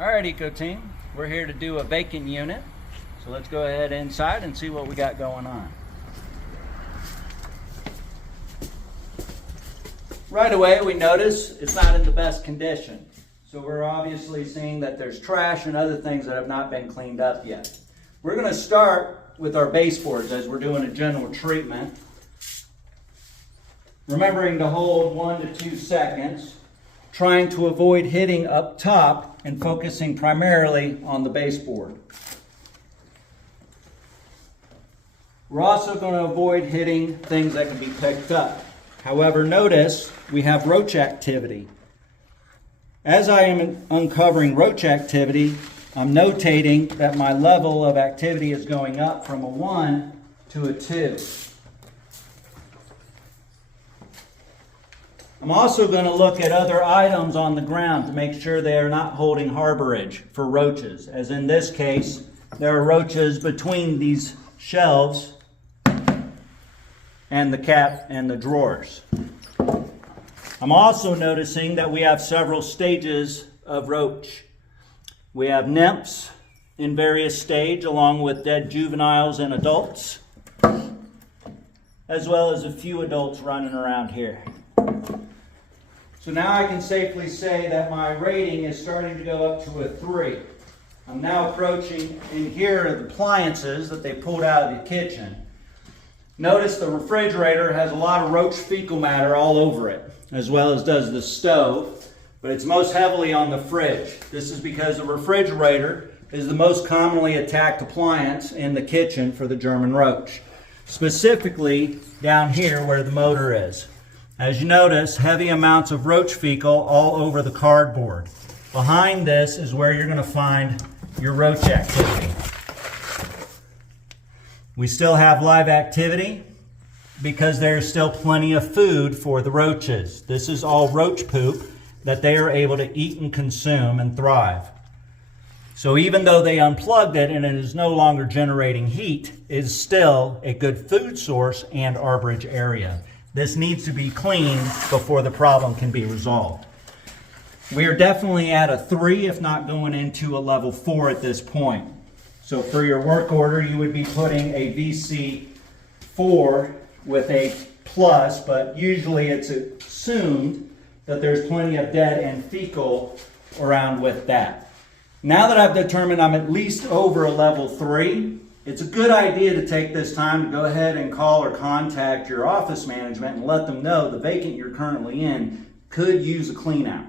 All right, Eco Team, we're here to do a vacant unit. So let's go ahead inside and see what we got going on. Right away, we notice it's not in the best condition. So we're obviously seeing that there's trash and other things that have not been cleaned up yet. We're going to start with our baseboards as we're doing a general treatment. Remembering to hold 1 to 2 seconds, trying to avoid hitting up top and focusing primarily on the baseboard. We're also going to avoid hitting things that can be picked up. However, notice we have roach activity. As I am uncovering roach activity, I'm notating that my level of activity is going up from a 1 to a 2. I'm also going to look at other items on the ground to make sure they are not holding harborage for roaches. As in this case, there are roaches between these shelves and the cap and the drawers. I'm also noticing that we have several stages of roach. We have nymphs in various stages along with dead juveniles and adults, as well as a few adults running around here. So now I can safely say that my rating is starting to go up to a 3. I'm now approaching, and here are the appliances that they pulled out of the kitchen. Notice the refrigerator has a lot of roach fecal matter all over it, as well as does the stove, but it's most heavily on the fridge. This is because the refrigerator is the most commonly attacked appliance in the kitchen for the German roach, specifically down here where the motor is. As you notice, heavy amounts of roach fecal all over the cardboard. Behind this is where you're going to find your roach activity. We still have live activity because there's still plenty of food for the roaches. This is all roach poop that they are able to eat and consume and thrive. So even though they unplugged it and it is no longer generating heat, it is still a good food source and arborage area. This needs to be cleaned before the problem can be resolved. We are definitely at a 3, if not going into a level 4 at this point. So for your work order, you would be putting a VC 4 with a plus, but usually it's assumed that there's plenty of dead and fecal around with that. Now that I've determined I'm at least over a level 3, it's a good idea to take this time to go ahead and call or contact your office management and let them know the vacant you're currently in could use a clean out.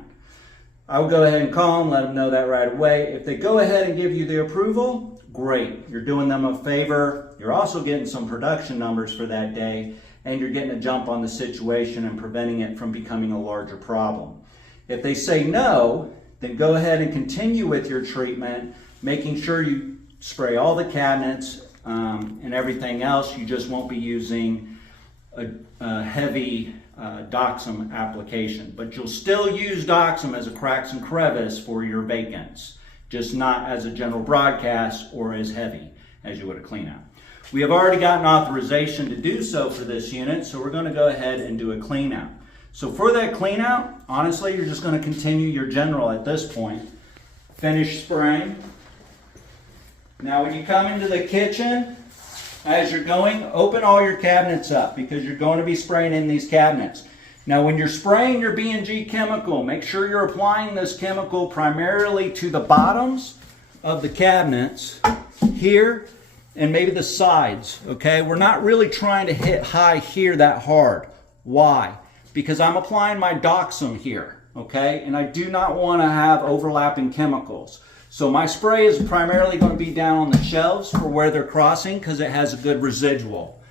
I would go ahead and call them, let them know that right away. If they go ahead and give you the approval, great. You're doing them a favor. You're also getting some production numbers for that day, and you're getting a jump on the situation and preventing it from becoming a larger problem. If they say no, then go ahead and continue with your treatment, making sure you spray all the cabinets and everything else. You just won't be using a heavy Doxum application. But you'll still use Doxum as a cracks and crevice for your vacants, just not as a general broadcast or as heavy as you would a Cleanout. We have already gotten authorization to do so for this unit, so we're going to go ahead and do a Cleanout. So for that Cleanout, honestly, you're just going to continue your general at this point. Finish spraying. Now when you come into the kitchen, as you're going, open all your cabinets up because you're going to be spraying in these cabinets. Now when you're spraying your B&G chemical, make sure you're applying this chemical primarily to the bottoms of the cabinets here and maybe the sides, okay? We're not really trying to hit high here that hard. Why? Because I'm applying my Doxum here, okay? And I do not want to have overlapping chemicals. So my spray is primarily going to be down on the shelves for where they're crossing because it has a good residual.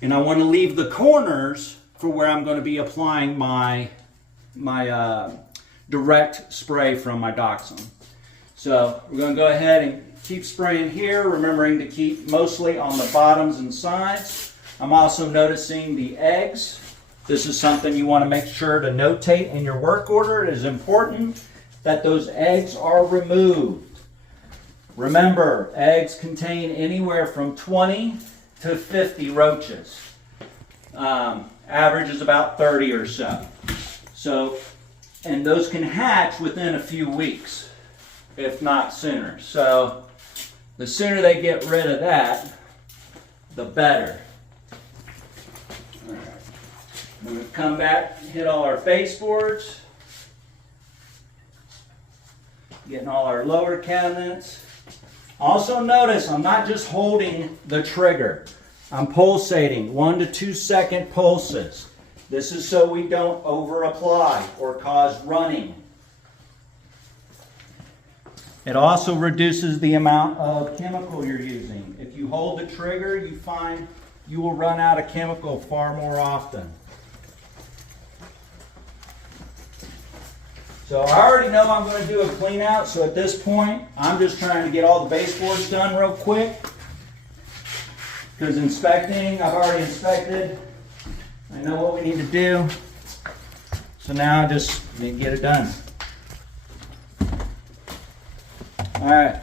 And I want to leave the corners for where I'm going to be applying my direct spray from my Doxum. So we're going to go ahead and keep spraying here, remembering to keep mostly on the bottoms and sides. I'm also noticing the eggs. This is something you want to make sure to notate in your work order. It is important that those eggs are removed. Remember, eggs contain anywhere from 20 to 50 roaches. Average is about 30 or so. And those can hatch within a few weeks. if not sooner. So the sooner they get rid of that, the better. All right. We're going to come back, hit all our baseboards, getting all our lower cabinets. Also notice I'm not just holding the trigger. I'm pulsating 1 to 2 second pulses. This is so we don't over apply or cause running. It also reduces the amount of chemical you're using. If you hold the trigger, you find you will run out of chemical far more often. So I already know I'm going to do a clean out, so at this point, I'm just trying to get all the baseboards done real quick. Because inspecting, I've already inspected. I know what we need to do. So now I just need to get it done. Alright,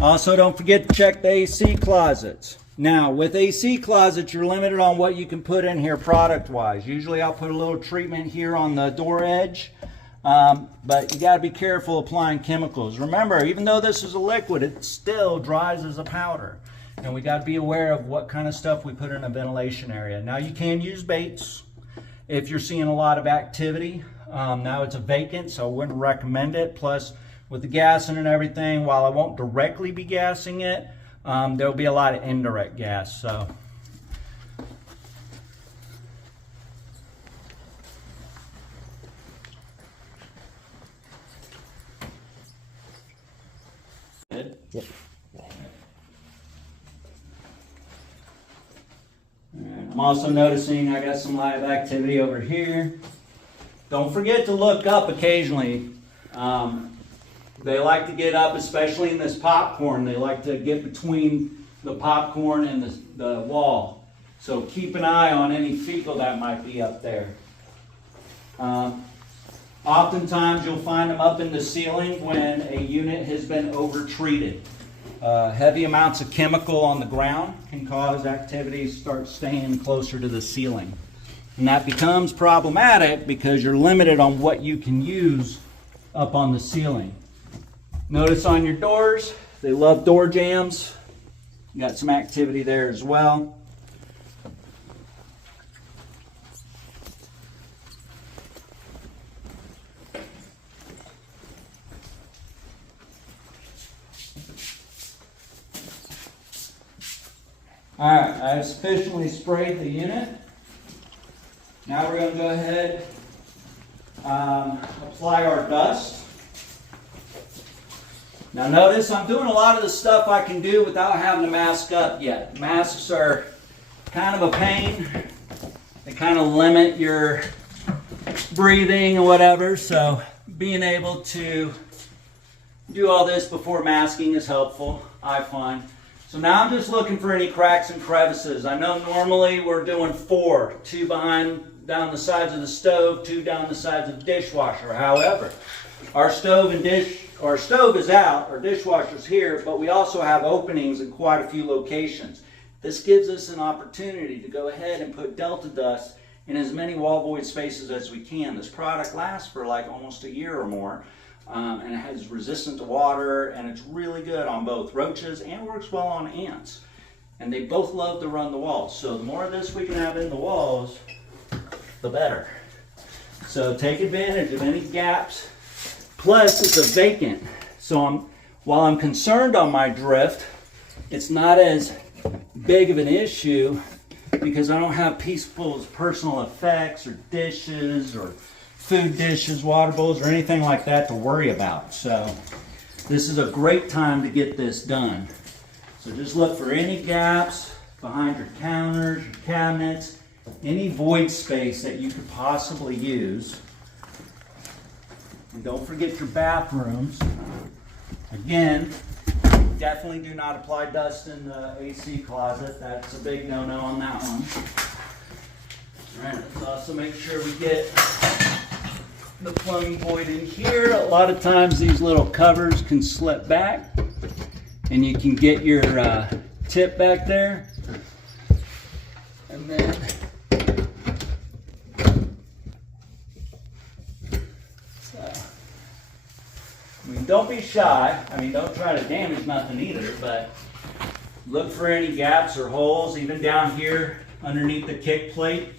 also don't forget to check the AC closets. Now with AC closets you're limited on what you can put in here product wise. Usually I'll put a little treatment here on the door edge, but you got to be careful applying chemicals. Remember, even though this is a liquid, it still dries as a powder. And we got to be aware of what kind of stuff we put in a ventilation area. Now you can use baits if you're seeing a lot of activity. Now it's a vacant, so I wouldn't recommend it. Plus, with the gassing and everything, while I won't directly be gassing it, there'll be a lot of indirect gas. So, good. Yep. I'm also noticing I got some live activity over here. Don't forget to look up occasionally. They like to get up, especially in this popcorn. They like to get between the popcorn and the wall. So keep an eye on any fecal that might be up there. Oftentimes you'll find them up in the ceiling when a unit has been over-treated. Heavy amounts of chemical on the ground can cause activity to start staying closer to the ceiling. And that becomes problematic because you're limited on what you can use up on the ceiling. Notice on your doors, they love door jams. You got some activity there as well. Alright, I've sufficiently sprayed the unit. Now we're going to go ahead apply our dust. Now notice I'm doing a lot of the stuff I can do without having to mask up yet. Masks are kind of a pain. They kind of limit your breathing and whatever, so being able to do all this before masking is helpful, I find. So now I'm just looking for any cracks and crevices. I know normally we're doing 4, 2 down the sides of the stove, 2 down the sides of the dishwasher. However, our stove is out, our dishwasher's here, but we also have openings in quite a few locations. This gives us an opportunity to go ahead and put Delta Dust in as many wall void spaces as we can. This product lasts for like almost a year or more, and it has resistant to water, and it's really good on both roaches and works well on ants. And they both love to run the walls. So the more of this we can have in the walls, the better. So take advantage of any gaps. Plus, it's a vacant, so while I'm concerned on my drift, it's not as big of an issue because I don't have people's personal effects or dishes or food dishes, water bowls, or anything like that to worry about. So this is a great time to get this done. So just look for any gaps behind your counters, your cabinets, any void space that you could possibly use. And don't forget your bathrooms. Again, definitely do not apply dust in the AC closet. That's a big no-no on that one. All right, let's also make sure we get the plumbing void in here. A lot of times these little covers can slip back and you can get your tip back there. And then I mean, don't be shy. I mean, don't try to damage nothing either, but look for any gaps or holes, even down here underneath the kick plate.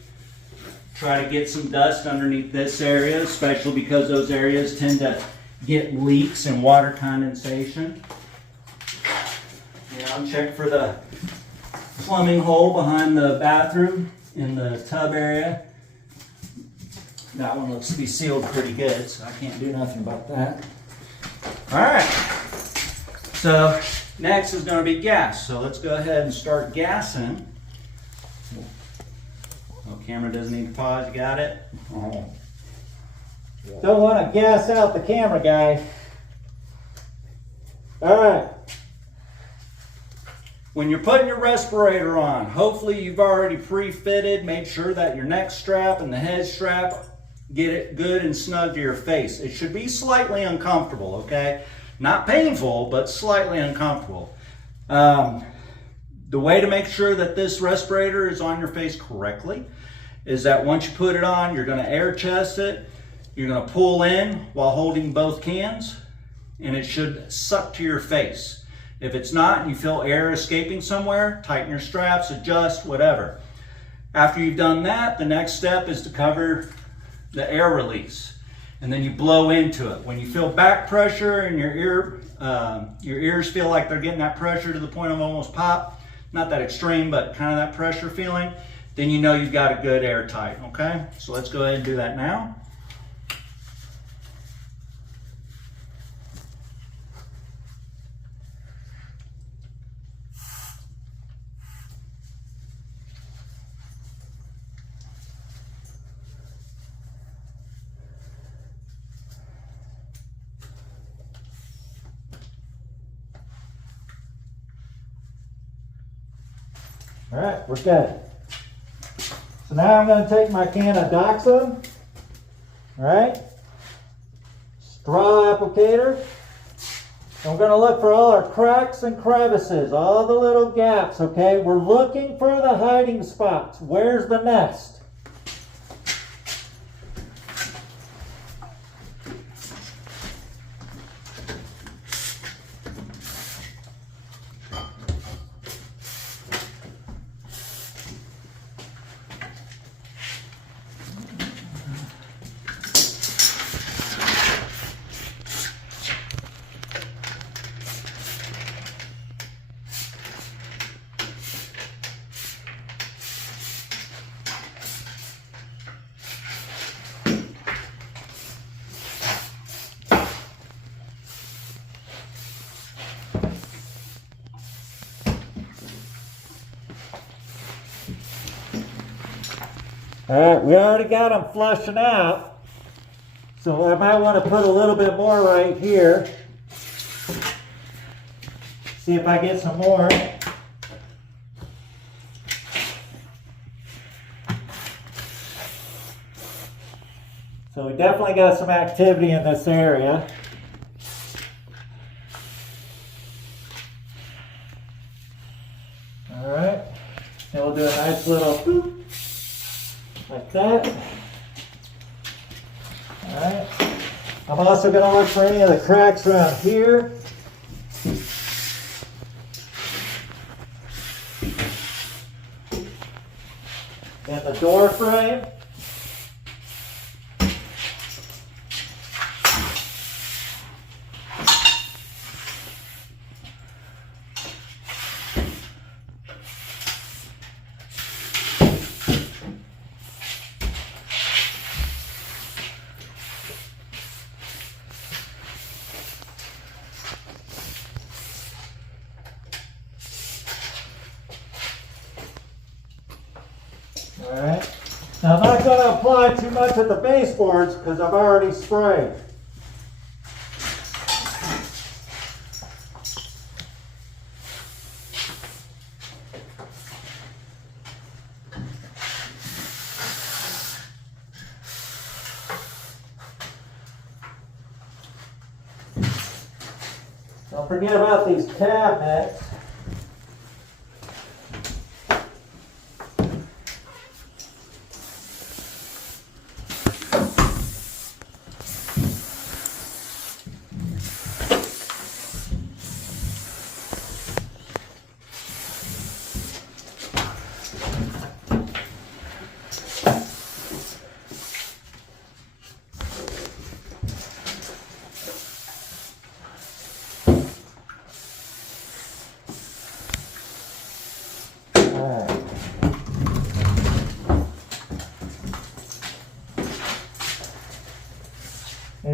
Try to get some dust underneath this area, especially because those areas tend to get leaks and water condensation. Check for the plumbing hole behind the bathroom in the tub area. That one looks to be sealed pretty good, so I can't do nothing about that. All right, so next is going to be gas. So let's go ahead and start gassing. Oh, camera doesn't need to pause, you got it? Oh. Don't want to gas out the camera, guys. All right. When you're putting your respirator on, hopefully you've already pre-fitted, made sure that your neck strap and the head strap get it good and snug to your face. It should be slightly uncomfortable, okay? Not painful, but slightly uncomfortable. The way to make sure that this respirator is on your face correctly is that once you put it on, you're gonna air chest it, you're gonna pull in while holding both cans, and it should suck to your face. If it's not and you feel air escaping somewhere, tighten your straps, adjust, whatever. After you've done that, the next step is to cover the air release. And then you blow into it. When you feel back pressure and your ears feel like they're getting that pressure to the point of almost pop, not that extreme, but kind of that pressure feeling, then you know you've got a good airtight, okay? So let's go ahead and do that now. All right, we're good. So now I'm going to take my can of Doxum, all right, straw applicator, and we're going to look for all our cracks and crevices, all the little gaps, okay? We're looking for the hiding spots. Where's the nest? All right, we already got them flushing out, so I might want to put a little bit more right here. See if I get some more. So we definitely got some activity in this area. All right, then we'll do a nice little boop. Like that. All right. I'm also going to look for any of the cracks around here. And the door frame. Alright, now I'm not going to apply too much at the baseboards because I've already sprayed. Don't forget about these cabinets.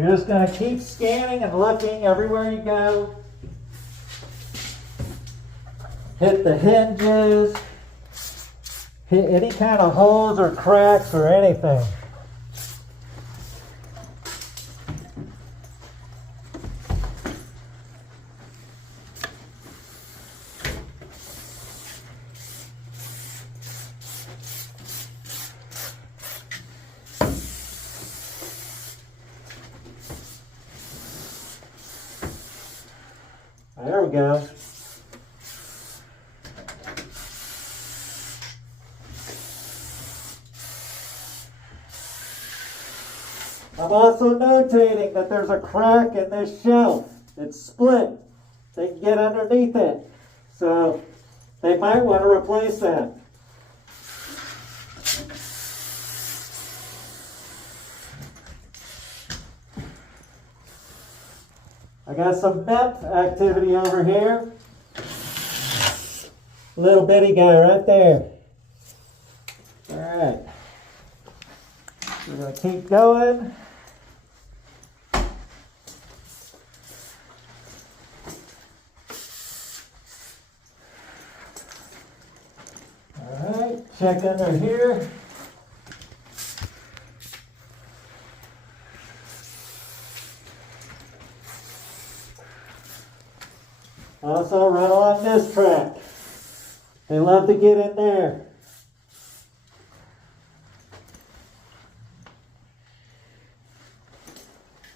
You're just going to keep scanning and looking everywhere you go. Hit the hinges. Hit any kind of holes or cracks or anything. There we go. I'm also notating that there's a crack in this shelf. It's split. They can get underneath it. So they might want to replace that. I got some meth activity over here. Little bitty guy right there. All right. We're going to keep going. All right, check under here. Also run along this track. They love to get in there.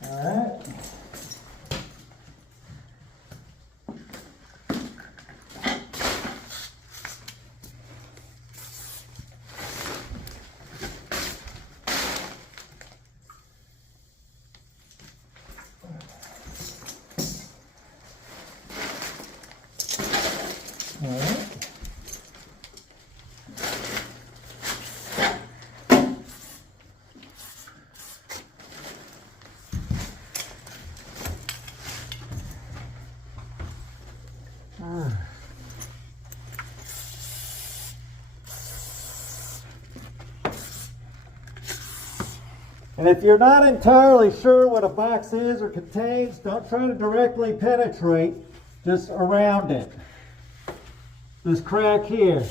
All right. All right. And if you're not entirely sure what a box is or contains, don't try to directly penetrate, just around it. This crack here.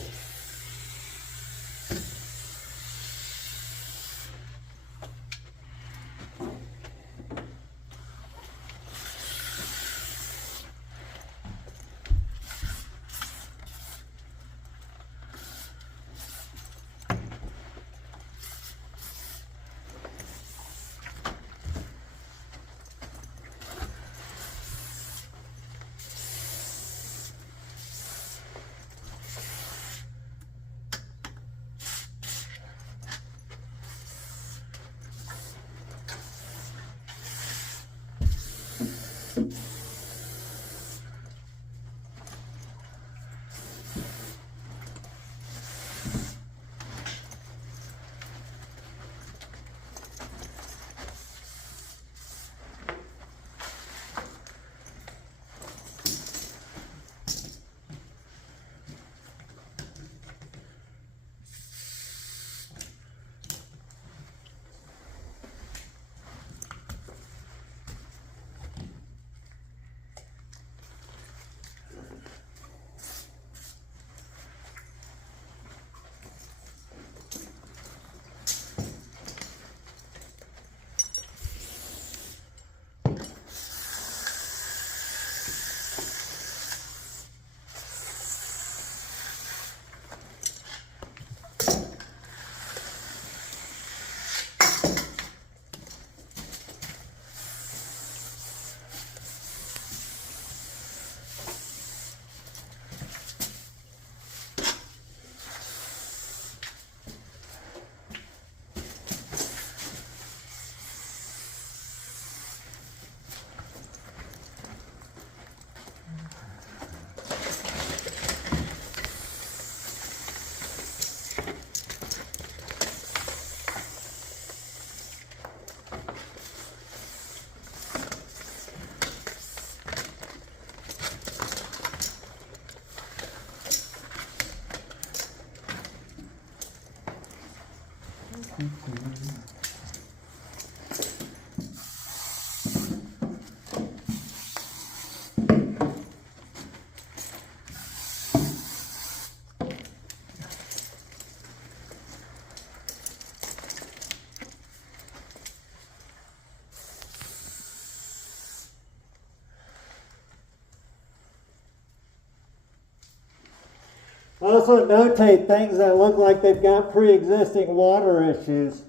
Also notate things that look like they've got pre-existing water issues.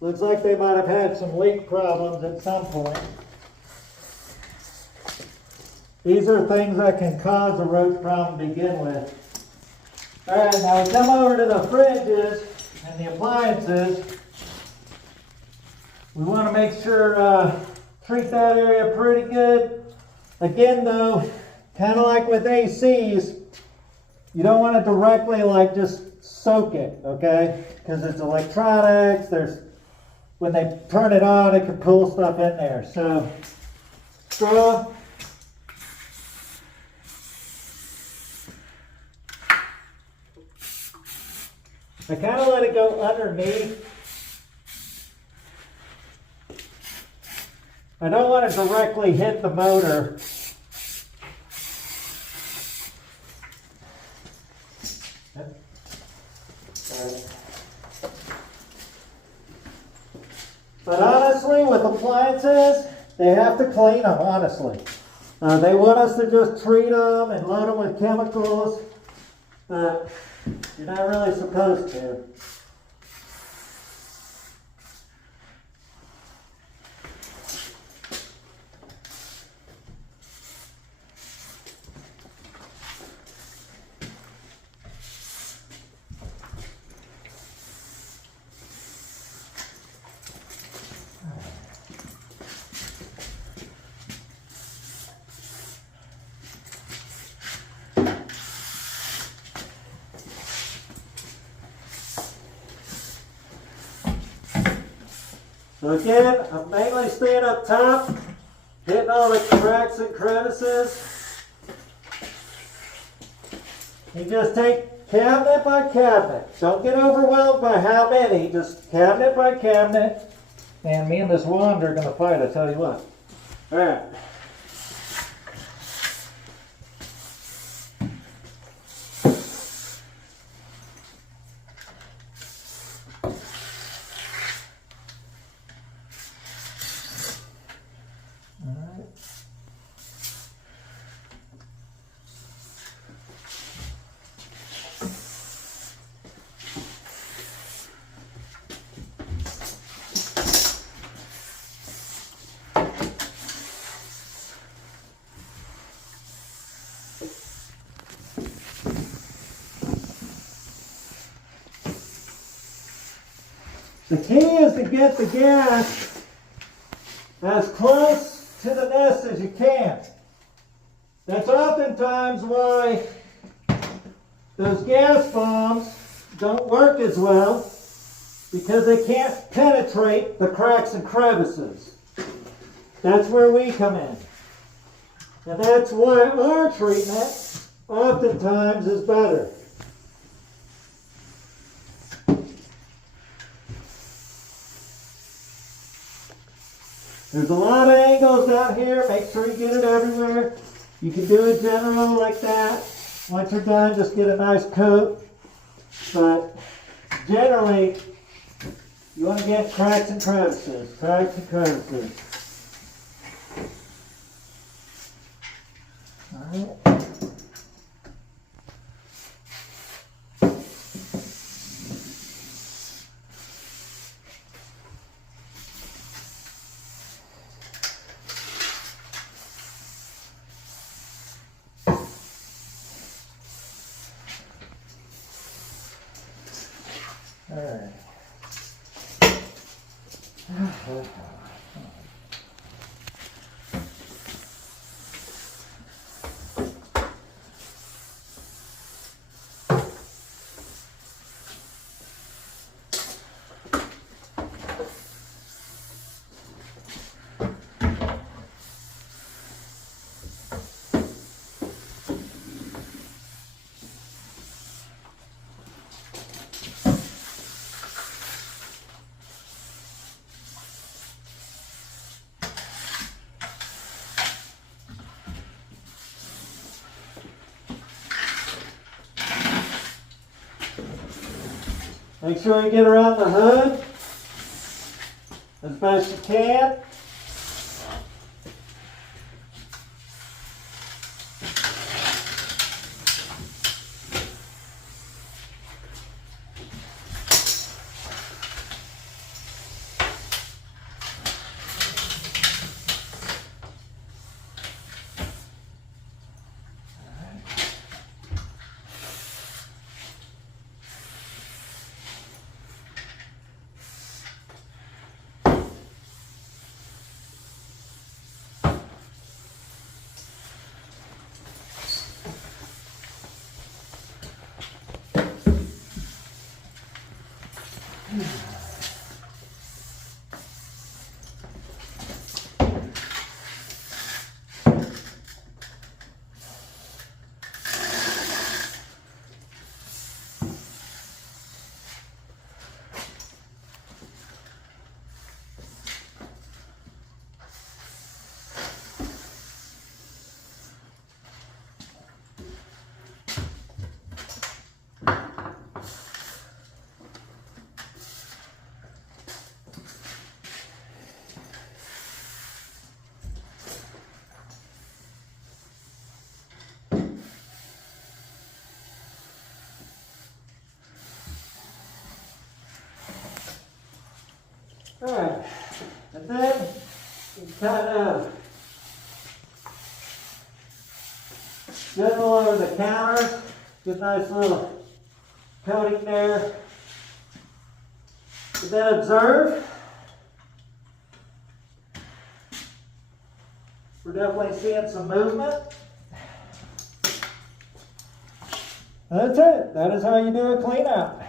Looks like they might have had some leak problems at some point. These are things that can cause a roach problem to begin with. Alright, now we come over to the fridges and the appliances. We want to make sure, treat that area pretty good. Again though, kind of like with ACs, you don't want to directly like just soak it, okay? Because it's electronics, when they turn it on, it can pull stuff in there. So, straw. I kind of let it go underneath. I don't want to directly hit the motor. But honestly, with appliances, they have to clean them, honestly. They want us to just treat them and load them with chemicals, but you're not really supposed to. So again, I'm mainly staying up top, hitting all the cracks and crevices. You just take cabinet by cabinet. Don't get overwhelmed by how many, just cabinet by cabinet. And me and this wand are going to fight, I tell you what. Alright. The key is to get the gas as close to the nest as you can. That's oftentimes why those gas bombs don't work as well, because they can't penetrate the cracks and crevices. That's where we come in. And that's why our treatment oftentimes is better. There's a lot of angles down here. Make sure you get it everywhere. You can do it general like that. Once you're done, just get a nice coat. But generally, you want to get cracks and crevices. Cracks and crevices. All right. Make sure you get around the hood as best you can. And then you kind of get all over the counter, get a nice little coating there. And then observe. We're definitely seeing some movement. That's it. That is how you do a clean out.